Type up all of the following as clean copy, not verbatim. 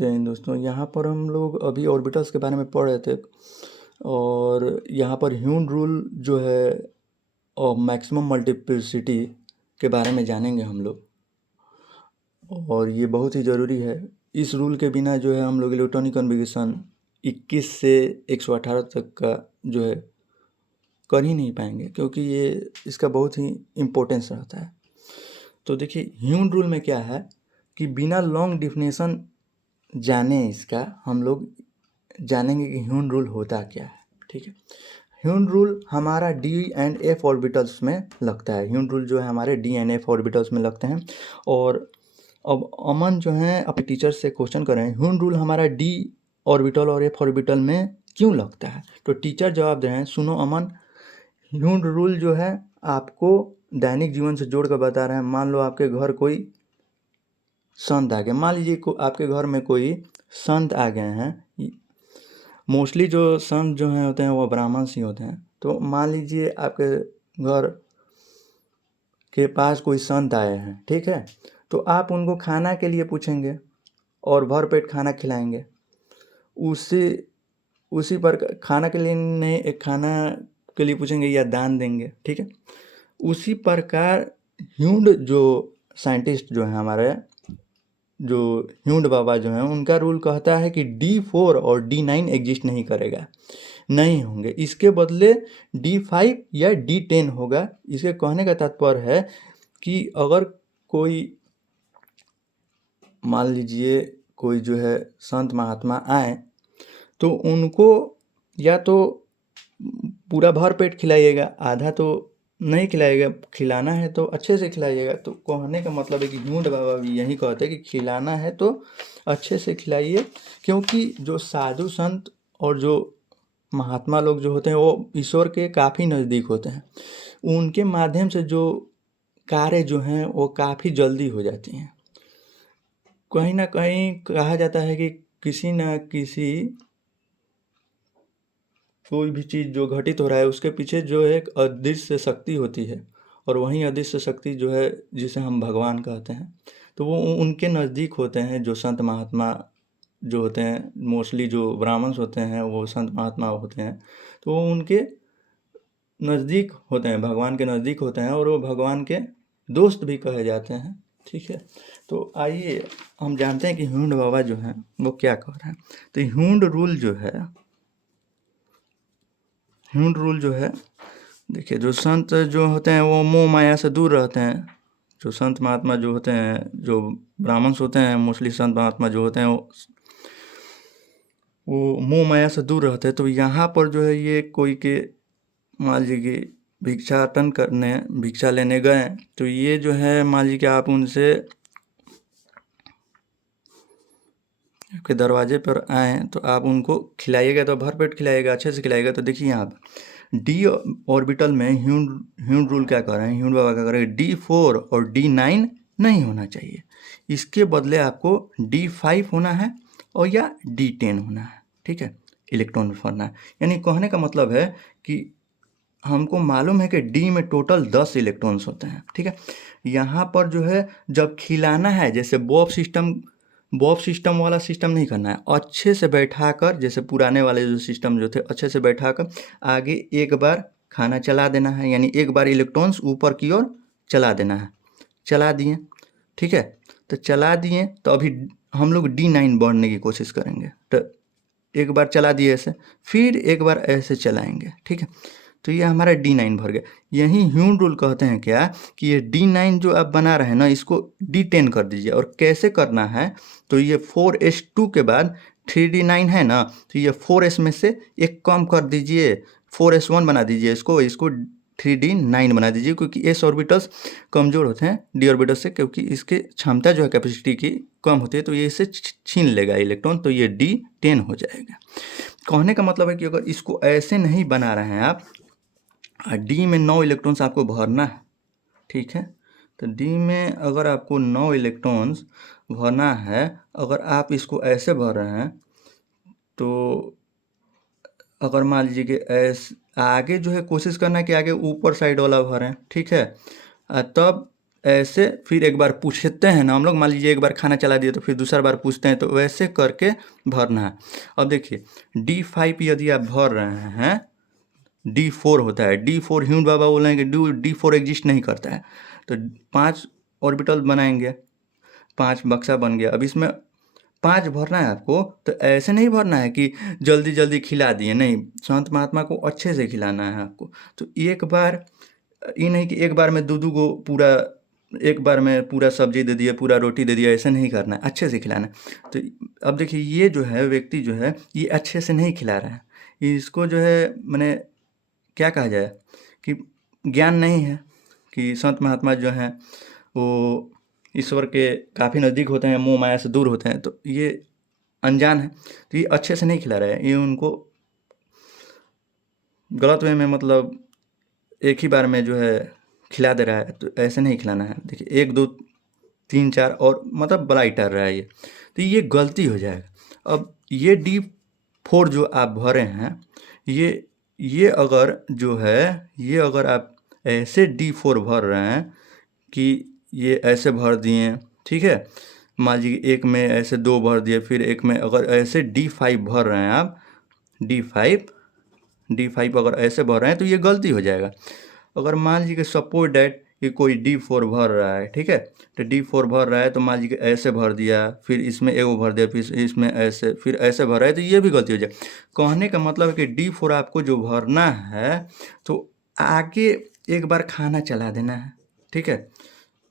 जय हिंद दोस्तों। यहाँ पर हम लोग अभी ऑर्बिटल्स के बारे में पढ़ रहे थे और यहाँ पर ह्यून रूल जो है और मैक्सिमम मल्टीप्लिसिटी के बारे में जानेंगे हम लोग, और ये बहुत ही ज़रूरी है। इस रूल के बिना जो है हम लोग इलेक्ट्रॉनिक कन्फिगरेशन 21 से 118 तक का जो है कर ही नहीं पाएंगे, क्योंकि ये इसका बहुत ही इम्पोर्टेंस रहता है। तो देखिए ह्यून रूल में क्या है कि बिना लॉन्ग डिफिनेशन जाने इसका हम लोग जानेंगे कि ह्यून रूल होता क्या है। ठीक है, ह्यून रूल हमारा डी एंड एफ ऑर्बिटल्स में लगता है। ह्यून रूल जो है हमारे डी एंड एफ ऑर्बिटल्स में लगते हैं। और अब अमन जो है अपने टीचर से क्वेश्चन कर रहे हैं, ह्यून रूल हमारा डी ऑर्बिटल और एफ ऑर्बिटल में क्यों लगता है? तो टीचर जवाब दे रहे हैं, सुनो अमन, ह्यून रूल जो है आपको दैनिक जीवन से जोड़ कर बता रहे हैं। मान लो आपके घर कोई संत आ गए, मान लीजिए आपके घर में कोई संत आ गए हैं। मोस्टली जो संत जो हैं होते हैं वो ब्राह्मण ही होते हैं। तो मान लीजिए आपके घर के पास कोई संत आए हैं, ठीक है, तो आप उनको खाना के लिए पूछेंगे और भर पेट खाना खिलाएंगे। उसी पर खाना के लिए नहीं, खाना के लिए पूछेंगे या दान देंगे, ठीक है। उसी प्रकार ह्यूंड जो साइंटिस्ट जो हैं हमारे, जो ह्यूंड बाबा जो हैं, उनका रूल कहता है कि D4 और D9 एग्जिस्ट नहीं करेगा, नहीं होंगे। इसके बदले D5 या D10 होगा। इसके कहने का तात्पर्य है कि अगर कोई मान लीजिए कोई जो है संत महात्मा आए, तो उनको या तो पूरा भर पेट खिलाइएगा, आधा तो नहीं खिलाइएगा। खिलाना है तो अच्छे से खिलाइएगा। तो कहने का मतलब है कि ह्यूंड बाबा भी यही कहते हैं कि खिलाना है तो अच्छे से खिलाइए, क्योंकि जो साधु संत और जो महात्मा लोग जो होते हैं वो ईश्वर के काफ़ी नज़दीक होते हैं। उनके माध्यम से जो कार्य जो हैं वो काफ़ी जल्दी हो जाती हैं। कहीं ना कहीं कहा जाता है कि किसी न किसी कोई भी चीज़ जो घटित हो रहा है उसके पीछे जो एक अदृश्य शक्ति होती है, और वहीं अदृश्य शक्ति जो है जिसे हम भगवान कहते हैं, तो वो उनके नज़दीक होते हैं। जो संत महात्मा जो होते हैं, मोस्टली जो ब्राह्मण्स होते हैं वो संत महात्मा होते हैं, तो वो उनके नज़दीक होते हैं, भगवान के नज़दीक होते हैं, और वो भगवान के दोस्त भी कहे जाते हैं। ठीक है, तो आइए हम जानते हैं कि ह्यूंड बाबा जो हैं वो क्या कह रहे हैं। तो ह्यूंड रूल जो है देखिए, जो संत जो होते हैं वो मोह माया से दूर रहते हैं। जो संत महात्मा जो होते हैं, जो ब्राह्मण्स होते हैं, मोस्टली संत महात्मा जो होते हैं वो मोह माया से दूर रहते हैं। तो यहाँ पर जो है ये कोई के मान लीजिए कि भिक्षा लेने गए, तो ये जो है मान लीजिए कि आप उनसे आपके दरवाजे पर आए तो आप उनको खिलाइएगा, तो भर पेट खिलाइएगा, अच्छे से खिलाइएगा। तो देखिए यहाँ पर डी ऑर्बिटल में ह्यूंड रूल क्या कर रहे हैं, ह्यूंड बाबा क्या कर रहे हैं, D4 और D9 नहीं होना चाहिए। इसके बदले आपको D5 होना है और या D10 होना है। ठीक है, इलेक्ट्रॉन भरना है। यानी कहने का मतलब है कि हमको मालूम है कि डी में टोटल 10 इलेक्ट्रॉन्स होते हैं। ठीक है, यहाँ पर जो है जब खिलाना है, जैसे बॉब सिस्टम वाला सिस्टम नहीं करना है, अच्छे से बैठाकर, जैसे पुराने वाले जो सिस्टम जो थे, अच्छे से बैठाकर आगे एक बार खाना चला देना है। यानी एक बार इलेक्ट्रॉन्स ऊपर की ओर चला देना है। चला दिए, ठीक है, तो चला दिए तो अभी हम लोग D9 बढ़ने की कोशिश करेंगे। तो एक बार चला दिए ऐसे, फिर एक बार ऐसे चलाएंगे। ठीक है, तो ये हमारा D9 भर गया। यही ह्यूंड रूल कहते हैं क्या कि ये D9 जो आप बना रहे हैं ना, इसको D10 कर दीजिए। और कैसे करना है, तो ये 4s2 के बाद 3D9 है ना, तो ये 4s में से एक कम कर दीजिए, 4s1 बना दीजिए। इसको 3D9 बना दीजिए, क्योंकि s ऑर्बिटल्स कमज़ोर होते हैं d ऑर्बिटल से, क्योंकि इसके क्षमता जो है कैपेसिटी की कम होती है, तो ये इसे छीन लेगा इलेक्ट्रॉन, तो ये D10 हो जाएगा। कहने का मतलब है कि अगर इसको ऐसे नहीं बना रहे हैं आप, डी में 9 इलेक्ट्रॉन्स आपको भरना है। ठीक है, तो डी में अगर आपको 9 इलेक्ट्रॉन्स भरना है, अगर आप इसको ऐसे भर रहे हैं, तो अगर मान लीजिए कि ऐसे आगे जो है कोशिश करना है कि आगे ऊपर साइड वाला भरें। ठीक है, तब ऐसे फिर एक बार पूछते हैं ना हम लोग, मान लीजिए एक बार खाना चला दिए तो फिर दूसरा बार पूछते हैं, तो वैसे करके भरना है। अब देखिए D5 यदि आप भर रहे हैं, D4 होता है, D4 ह्यून बाबा बोलेंगे D4 एग्जिस्ट नहीं करता है, तो 5 ऑर्बिटल बनाएंगे, 5 बक्सा बन गया। अब इसमें 5 भरना है आपको, तो ऐसे नहीं भरना है कि जल्दी जल्दी खिला दिए, नहीं, संत महात्मा को अच्छे से खिलाना है आपको। तो एक बार ये नहीं कि एक बार में दो को पूरा, एक बार में पूरा सब्जी दे दिया, पूरा रोटी दे दिया, ऐसा नहीं करना है, अच्छे से खिलाना है। तो अब देखिए ये जो है व्यक्ति जो है ये अच्छे से नहीं खिला रहा है, इसको जो है मैंने क्या कहा जाए कि ज्ञान नहीं है कि संत महात्मा जो हैं वो ईश्वर के काफ़ी नज़दीक होते हैं, मोह माया से दूर होते हैं, तो ये अनजान है, तो ये अच्छे से नहीं खिला रहे हैं, ये उनको गलत वे में मतलब एक ही बार में जो है खिला दे रहा है, तो ऐसे नहीं खिलाना है। देखिए 1 2 3 4 और मतलब बलाई कर रहा है ये, तो ये गलती हो जाएगा। अब ये D4 जो आप भरे हैं, ये अगर जो है, ये अगर आप ऐसे D4 भर रहे हैं कि ये ऐसे भर दिए, ठीक है, मान लीजिए एक में ऐसे 2 भर दिए, फिर एक में अगर ऐसे D5 भर रहे हैं आप, D5 अगर ऐसे भर रहे हैं तो ये गलती हो जाएगा। अगर मान लीजिए सपोज डैट कि कोई D4 भर रहा है, ठीक है, तो D4 भर रहा है तो मान लीजिए ऐसे भर दिया, फिर इसमें एगो भर दिया, फिर इसमें ऐसे, फिर ऐसे भर रहा है, तो ये भी गलती हो जाए। कहने का मतलब है कि D4 आपको जो भरना है तो आगे एक बार खाना चला देना है, ठीक है,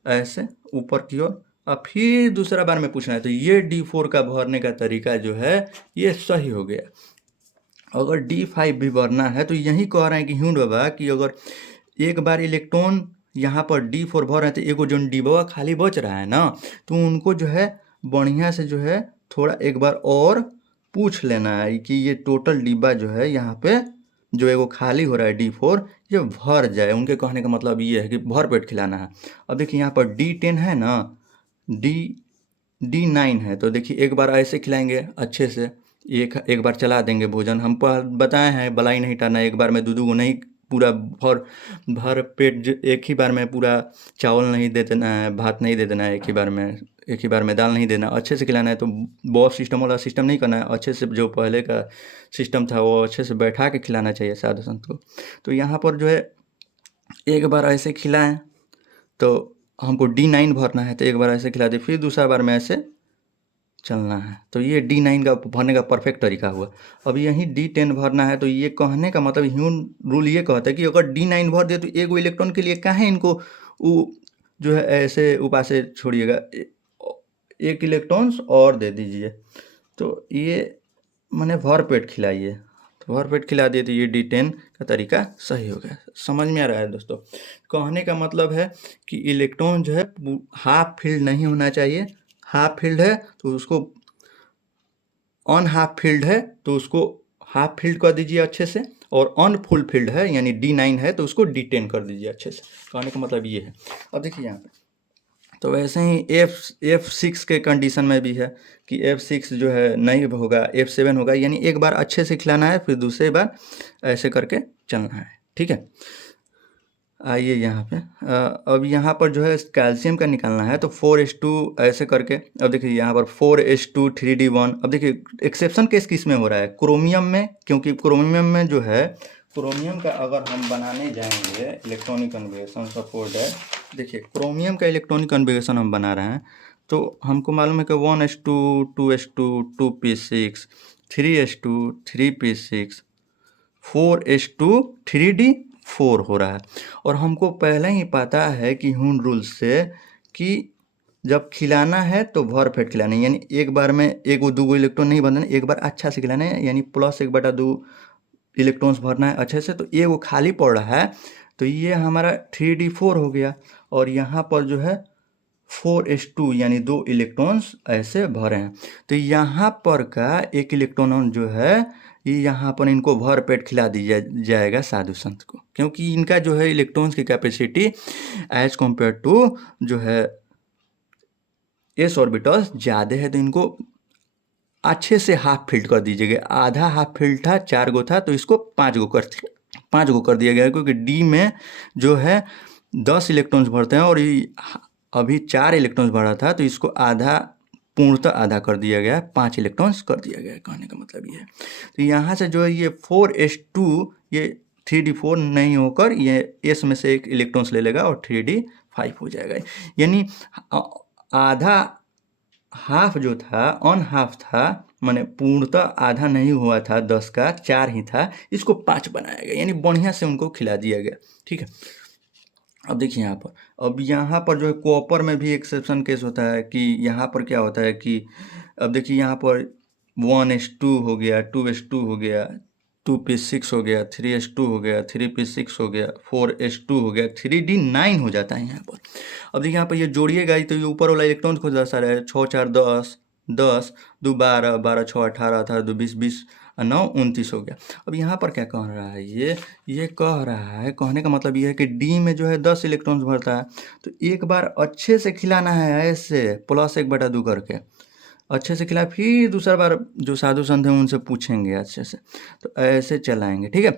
ऐसे ऊपर की ओर, और फिर दूसरा बार में पूछना है, तो ये D4 का भरने का तरीका जो है ये सही हो गया। अगर D5 भी भरना है तो यही कह रहे हैं कि ह्यून बाबा कि अगर एक बार इलेक्ट्रॉन यहाँ पर D4 भर रहे हैं तो एगो जो डिब्बा खाली बच रहा है ना, तो उनको जो है बढ़िया से जो है थोड़ा एक बार और पूछ लेना है कि ये टोटल डिब्बा जो है यहाँ पे जो एगो खाली हो रहा है D4, ये भर जाए। उनके कहने का मतलब ये है कि भर पेट खिलाना है। अब देखिए यहाँ पर D10 है ना, D9 है, तो देखिए एक बार ऐसे खिलाएंगे अच्छे से, एक बार चला देंगे भोजन, हम बताए हैं बलाई नहीं टारना, एक बार में दूध को नहीं पूरा भर पेट एक ही बार में पूरा चावल नहीं दे देना है, भात नहीं दे देना है, एक ही बार में दाल नहीं देना, अच्छे से खिलाना है। तो बॉस सिस्टम वाला सिस्टम नहीं करना है, अच्छे से जो पहले का सिस्टम था वो अच्छे से बैठा के खिलाना चाहिए साधु संत को। तो यहाँ पर जो है एक बार ऐसे खिलाएं तो हमको D9 भरना है, तो एक बार ऐसे खिला दे, फिर दूसरा बार में ऐसे चलना है, तो ये D9 का भरने का परफेक्ट तरीका हुआ। अब यहीं D10 भरना है, तो ये कहने का मतलब ह्यून रूल ये कहता है कि अगर D9 भर दिए तो एगो इलेक्ट्रॉन के लिए काहे इनको जो है ऐसे ऊपर से छोड़िएगा, एक इलेक्ट्रॉन्स और दे दीजिए, तो ये मैंने भर पेट खिलाइए, तो भर पेट खिला दिए, तो ये D10 का तरीका सही हो गया। समझ में आ रहा है दोस्तों? कहने का मतलब है कि इलेक्ट्रॉन जो है हाफ फील्ड नहीं होना चाहिए, हाफ फील्ड है तो उसको ऑन हाफ फील्ड है तो उसको हाफ फील्ड कर दीजिए अच्छे से, और ऑन फुल फील्ड है यानी D9 है तो उसको D10 कर दीजिए अच्छे से। कहने का मतलब ये है। अब देखिए यहाँ पे तो वैसे ही F6 के कंडीशन में भी है कि F6 जो है नहीं होगा, F7 होगा, यानी एक बार अच्छे से खिलाना है, फिर दूसरी बार ऐसे करके चलना है, ठीक है। आइए यहाँ पे अब यहाँ पर जो है कैल्शियम का निकालना है, तो 4:2 ऐसे करके, अब देखिए यहाँ पर 4:2 3D1। अब देखिए एक्सेप्शन केस किस में हो रहा है, क्रोमियम में, क्योंकि क्रोमियम में जो है, क्रोमियम का अगर हम बनाने जाएंगे इलेक्ट्रॉनिक कन्फिगरेशन सपोर्ट है, देखिए क्रोमियम का इलेक्ट्रॉनिक कन्फिगरेशन हम बना रहे हैं, तो हमको मालूम है कि 1:2 2:2 2p6 3:2 3p6 4:2 3D4 हो रहा है। और हमको पहले ही पता है कि ह्यून रूल से कि जब खिलाना है तो भर पेट खिलाना है, यानी एक बार में एगो दूगो इलेक्ट्रॉन नहीं भरना है, एक बार अच्छा से खिलाना है, यानी +1/2 इलेक्ट्रॉन्स भरना है अच्छे से। तो एगो खाली पड़ रहा है, तो ये हमारा 3D4 हो गया, और यहाँ पर जो है 4:2 यानी 2 इलेक्ट्रॉन्स ऐसे भरे हैं। तो यहाँ पर का एक इलेक्ट्रॉन जो है ये यहाँ पर इनको भर पेट खिला दिया जाएगा साधु संत को, क्योंकि इनका जो है इलेक्ट्रॉन्स की कैपेसिटी एज कम्पेयर टू जो है एस ऑर्बिटल्स ज़्यादा है, तो इनको अच्छे से हाफ फील्ड कर दीजिएगा। आधा हाफ फील्ड था, 4 गो था, तो इसको 5 गो कर दिया गया, क्योंकि D में जो है 10 इलेक्ट्रॉन्स भरते हैं और ये अभी 4 इलेक्ट्रॉन्स भरा था, तो इसको आधा, पूर्णतः आधा कर दिया गया, 5 इलेक्ट्रॉन्स कर दिया गया। कहने का मतलब ये है। तो यहाँ से जो है ये 4s2 ये 3d4 नहीं होकर ये s में से एक इलेक्ट्रॉन्स ले लेगा और 3d5 हो जाएगा। यानी आधा, हाफ जो था, ऑन हाफ था, माने पूर्णतः आधा नहीं हुआ था, 10 का 4 ही था, इसको 5 बनाया गया, यानी बढ़िया से उनको खिला दिया गया। ठीक है, अब देखिए यहाँ पर, अब यहाँ पर जो है कॉपर में भी एक्सेप्शन केस होता है कि यहाँ पर क्या होता है कि अब देखिए यहाँ पर 1s2 हो गया, 2s2 हो गया, 2p6 हो गया, 3s2 हो गया, 3p6 हो गया, 4s2 हो गया, 3d9 हो जाता है यहाँ पर। अब देखिए यहाँ पर ये जोड़िएगा ही तो ये ऊपर वाला इलेक्ट्रॉन को दर्शा रहा है, 6 4 10, 10 2 12, 12 6 18, 18 2 20, 20 9 29 हो गया। अब यहाँ पर क्या कह रहा है, ये कह रहा है, कहने का मतलब ये है कि डी में जो है 10 इलेक्ट्रॉन्स भरता है, तो एक बार अच्छे से खिलाना है, ऐसे +1/2 करके अच्छे से खिला, फिर दूसरा बार जो साधु संत हैं उनसे पूछेंगे अच्छे से, तो ऐसे चलाएंगे। ठीक है,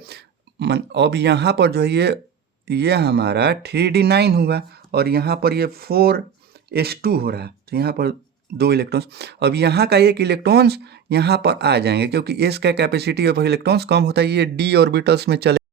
अब यहाँ पर जो है ये हमारा 3d9 हुआ और यहाँ पर ये 4s2 हो रहा है, तो यहाँ पर 2 इलेक्ट्रॉन्स। अब यहाँ का एक इलेक्ट्रॉन्स यहाँ पर आ जाएंगे, क्योंकि s का कैपेसिटी ऑफ इलेक्ट्रॉन्स कम होता है, ये d ऑर्बिटल्स में चले